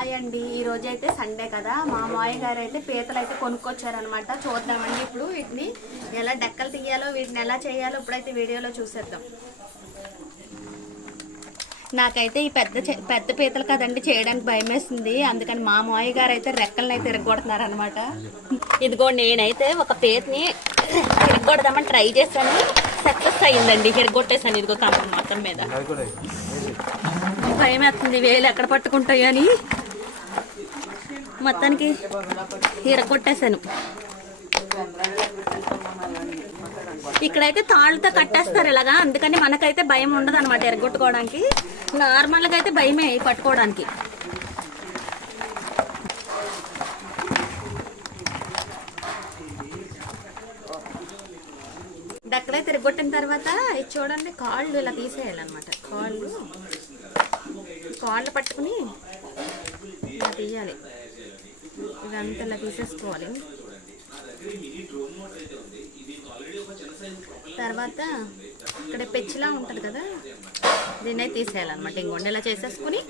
Hi అండి, ఈ రోజు అయితే సండే కదా. మా మాయ గారు అయితే పీతలు అయితే కొనుక్కొచ్చారనమాట. చూద్దామండి ఇప్పుడు వీటిని ఎలా డెక్కలు తీయాలో, వీటిని ఎలా చేయాలో ఇప్పుడైతే వీడియోలో చూసేద్దాం. నాకైతే ఈ పెద్ద పీతలు కదండి చేయడానికి భయం వేస్తుంది. అందుకని మా మాయ గారు అయితే రెక్కలను అయితే ఇరగొడుతున్నారు అనమాట. ఇదిగో నేనైతే ఒక పీతని ఇరగొడదామని ట్రై చేశాను, సక్సెస్ అయ్యిందండి. ఇరగొట్టేసాను. ఇదిగో మొత్తం మీద భయం వేస్తుంది, వేలు ఎక్కడ పట్టుకుంటాయి అని మొత్తానికి ఇరగొట్టేసాను. ఇక్కడైతే తాళ్ళతో కట్టేస్తారు ఇలాగా, అందుకని మనకైతే భయం ఉండదు అనమాట ఎరగొట్టుకోవడానికి. నార్మల్గా అయితే భయమే పట్టుకోవడానికి. డక్కలైతే తిరగొట్టిన తర్వాత ఇది చూడండి, కాళ్ళు ఇలా తీసేయాలన్నమాట. కాళ్ళు పట్టుకుని ఇలా తీయాలి. ఇదంతా ఇలా తీసేసుకోవాలి. తర్వాత ఇక్కడ పెచ్చిలా ఉంటుంది కదా, దీన్నే తీసేయాలన్నమాట. ఇంకొండి ఇలా చేసేసుకుని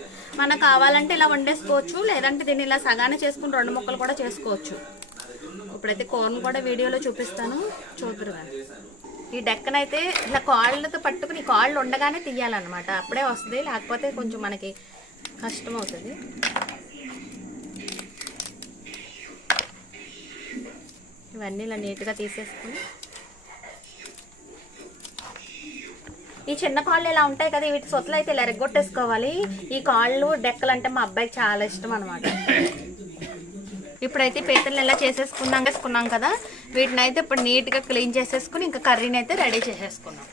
మనకు కావాలంటే ఇలా వండేసుకోవచ్చు, లేదంటే దీన్ని ఇలా సగానే చేసుకుని 2 ముక్కలు కూడా చేసుకోవచ్చు. ఇప్పుడైతే కూరను కూడా వీడియోలో చూపిస్తాను, చూద్దరు కానీ. ఈ డెక్కనైతే ఇలా కాళ్ళతో పట్టుకుని కాళ్ళు ఉండగానే తీయాలన్నమాట, అప్పుడే వస్తుంది. లేకపోతే కొంచెం మనకి కష్టం అవుతుంది. ఇవన్నీ ఇలా నీట్గా తీసేసుకుని, ఈ చిన్న కాళ్ళు ఇలా ఉంటాయి కదా, వీటి సొత్తులు అయితే ఇలా ఎరగొట్టేసుకోవాలి. ఈ కాళ్ళు డెక్కలు అంటే మా అబ్బాయికి చాలా ఇష్టం అనమాట. ఇప్పుడైతే పీతలు ఎలా చేసుకున్నాం కదా, వీటిని అయితే ఇప్పుడు నీట్గా క్లీన్ చేసేసుకుని ఇంకా కర్రీని అయితే రెడీ చేసేసుకున్నాం.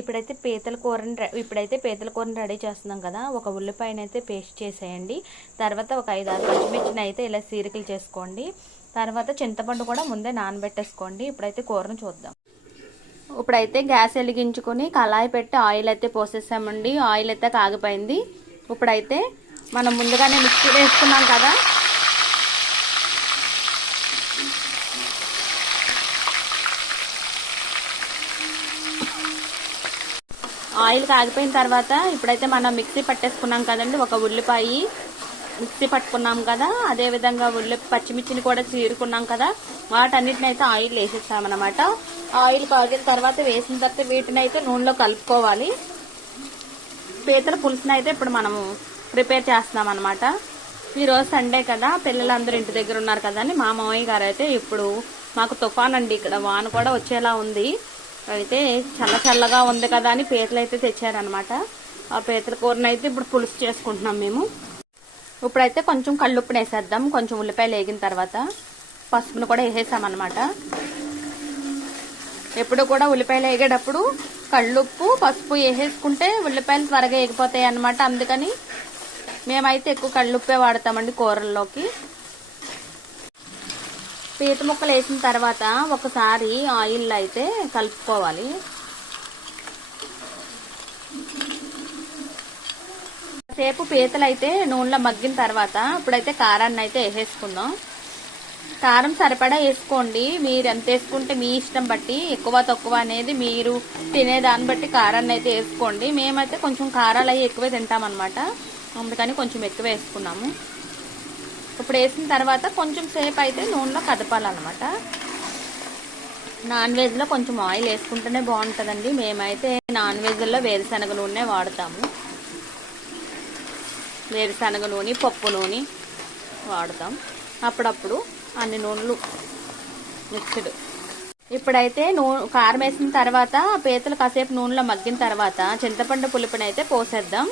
ఇప్పుడైతే పీతల కూరని రెడీ చేస్తున్నాం కదా. ఒక ఉల్లిపాయని అయితే పేస్ట్ చేసేయండి. తర్వాత ఒక 5-6 పచ్చిమిర్చిని అయితే ఇలా సీరికలు చేసుకోండి. తర్వాత చింతపండు కూడా ముందే నానబెట్టేసుకోండి. ఇప్పుడైతే కూరను చూద్దాం. ఇప్పుడైతే గ్యాస్ వెలిగించుకొని కళాయి పెట్టి ఆయిల్ అయితే పోసేసామండి. ఆయిల్ అయితే కాగిపోయింది. ఇప్పుడైతే మనం ముందుగానే మిక్సీ వేసుకున్నాం కదా, ఆయిల్ కాగిపోయిన తర్వాత ఇప్పుడైతే మనం మిక్సీ పట్టేసుకున్నాం కదండి. ఒక ఉల్లిపాయ మిక్సీ పట్టుకున్నాం కదా, అదేవిధంగా పచ్చిమిర్చిని కూడా చీరుకున్నాం కదా, వాటన్నిటిని అయితే ఆయిల్ వేసేస్తామన్నమాట. ఆయిల్ కాగిన తర్వాత వేసిన తర్వాత వీటిని అయితే నూనెలో కలుపుకోవాలి. పీతల పులుసుని అయితే ఇప్పుడు మనము ప్రిపేర్ చేస్తున్నాం అనమాట. ఈరోజు సండే కదా, పిల్లలందరూ ఇంటి దగ్గర ఉన్నారు కదా అని మా మామయ్య గారు అయితే ఇప్పుడు మాకు తుఫాన్ అండి, ఇక్కడ వాన కూడా వచ్చేలా ఉంది. అయితే చల్లగా ఉంది కదా అని పీతలు అయితే తెచ్చారనమాట. ఆ పీతల కూరని అయితే ఇప్పుడు పులుసు చేసుకుంటున్నాం మేము. ఇప్పుడైతే కొంచెం కళ్ళుప్పుని వేసేద్దాం. కొంచెం ఉల్లిపాయలు వేగిన తర్వాత పసుపును కూడా వేసేసామన్నమాట. ఎప్పుడు కూడా ఉల్లిపాయలు వేగేటప్పుడు కళ్ళుప్పు పసుపు వేసేసుకుంటే ఉల్లిపాయలు త్వరగా వేగిపోతాయి అన్నమాట. అందుకని మేమైతే ఎక్కువ కళ్ళుప్పే వాడతామండి కూరల్లోకి. పీత ముక్కలు వేసిన తర్వాత ఒకసారి ఆయిల్ అయితే కలుపుకోవాలి. సేపు పీతలు అయితే నూనెలో మగ్గిన తర్వాత ఇప్పుడైతే కారాన్ని అయితే వేసేసుకుందాం. కారం సరిపడా వేసుకోండి. మీరు ఎంత వేసుకుంటే మీ ఇష్టం బట్టి, ఎక్కువ తక్కువ అనేది మీరు తినేదాన్ని బట్టి కారాన్ని అయితే వేసుకోండి. మేమైతే కొంచెం కారాలు అవి ఎక్కువే తింటామన్నమాట, అందుకని కొంచెం ఎక్కువ వేసుకున్నాము. ఇప్పుడు వేసిన తర్వాత కొంచెం సేపు అయితే నూనెలో కదపాలన్నమాట. నాన్ వెజ్లో కొంచెం ఆయిల్ వేసుకుంటేనే బాగుంటుందండి. మేమైతే నాన్ వెజ్లో వేరుశనగ నూనె వాడతాము. వేరుశనగ నూనె, పప్పు నూనె వాడతాం అప్పుడప్పుడు, అన్ని నూనెలు మిక్స్డ్. ఇప్పుడైతే కారం వేసిన తర్వాత పీతలు కాసేపు నూనెలో మగ్గిన తర్వాత చింతపండు పులుపుని అయితే పోసేద్దాం.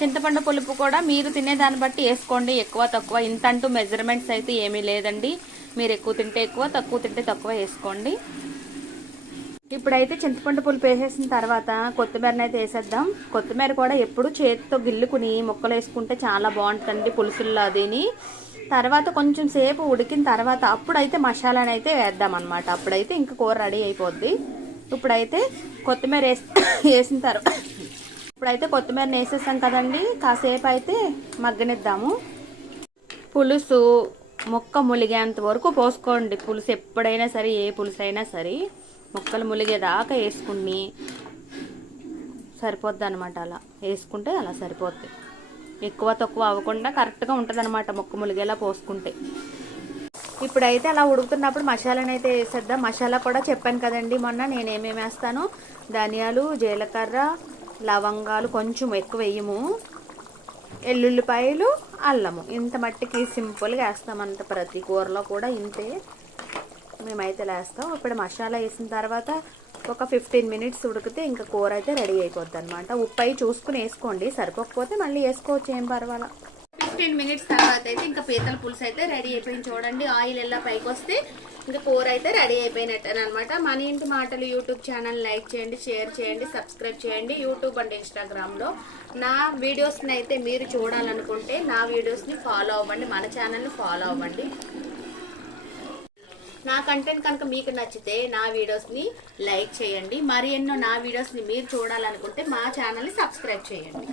చింతపండు పులుపు కూడా మీరు తినేదాన్ని బట్టి వేసుకోండి, ఎక్కువ తక్కువ ఇంతంటూ మెజర్మెంట్స్ అయితే ఏమీ లేదండి. మీరు ఎక్కువ తింటే ఎక్కువ, తక్కువ తింటే తక్కువ వేసుకోండి. ఇప్పుడైతే చింతపండు పులుపు వేసేసిన తర్వాత కొత్తిమీరని అయితే వేసేద్దాం. కొత్తిమీర కూడా ఎప్పుడు చేతితో గిల్లుకుని ముక్కలు వేసుకుంటే చాలా బాగుంటుందండి పులుసుల్లో అదిని. తర్వాత కొంచెం సేపు ఉడికిన తర్వాత అప్పుడైతే మసాలాని అయితే వేద్దాం అనమాట. అప్పుడైతే ఇంకా కూర రెడీ అయిపోద్ది. ఇప్పుడైతే కొత్తిమీర వేసిన తర్వాత ఇప్పుడైతే కొత్తిమీరని వేసేసాం కదండి, కాసేపు అయితే మగ్గనిద్దాము. పులుసు ముక్క ములిగేంత వరకు పోసుకోండి. పులుసు ఎప్పుడైనా సరే, ఏ పులుసు అయినా సరే ముక్కలు ములిగేదాకా వేసుకుని సరిపోద్ది అనమాట. అలా వేసుకుంటే అలా సరిపోద్ది. ఎక్కువ తక్కువ అవ్వకుండా కరెక్ట్గా ఉంటుంది అనమాట ముక్క ములిగేలా పోసుకుంటే. ఇప్పుడైతే అలా ఉడుకుతున్నప్పుడు మసాలాను అయితే వేసేద్దాం. మసాలా కూడా చెప్పాను కదండి మొన్న నేను ఏమేమి వేస్తాను. ధనియాలు, జీలకర్ర, లవంగాలు కొంచెం ఎక్కువ వేయము, ఎల్లుల్లిపాయలు, అల్లము, ఇంత మట్టికి సింపుల్గా వేస్తామంత. ప్రతి కూరలో కూడా ఇంతే మేమైతే వేస్తాం. ఇప్పుడు మసాలా వేసిన తర్వాత ఒక 15 మినిట్స్ ఉడికితే ఇంకా కూర అయితే రెడీ అయిపోద్ది అనమాట. ఉప్పు అయి చూసుకుని వేసుకోండి, సరిపోకపోతే మళ్ళీ వేసుకోవచ్చు, ఏం పర్వాలా. 15 మినిట్స్ తర్వాత అయితే ఇంకా పీతల పులుసు అయితే రెడీ అయిపోయింది. చూడండి ఆయిల్ ఎలా పైకి వస్తే ఇంకా కూర అయితే రెడీ అయిపోయినట్టు అనమాట. మన ఇంటి మాటలు యూట్యూబ్ ఛానల్ లైక్ చేయండి, షేర్ చేయండి, సబ్స్క్రైబ్ చేయండి. యూట్యూబ్ అండ్ ఇన్స్టాగ్రామ్లో నా వీడియోస్ని అయితే మీరు చూడాలనుకుంటే నా వీడియోస్ని ఫాలో అవ్వండి, మన ఛానల్ని ఫాలో అవ్వండి. నా కంటెంట్ కనుక మీకు నచ్చితే నా వీడియోస్ని లైక్ చేయండి. మరి ఎన్నో నా వీడియోస్ని మీరు చూడాలనుకుంటే మా ఛానల్ని సబ్స్క్రైబ్ చేయండి.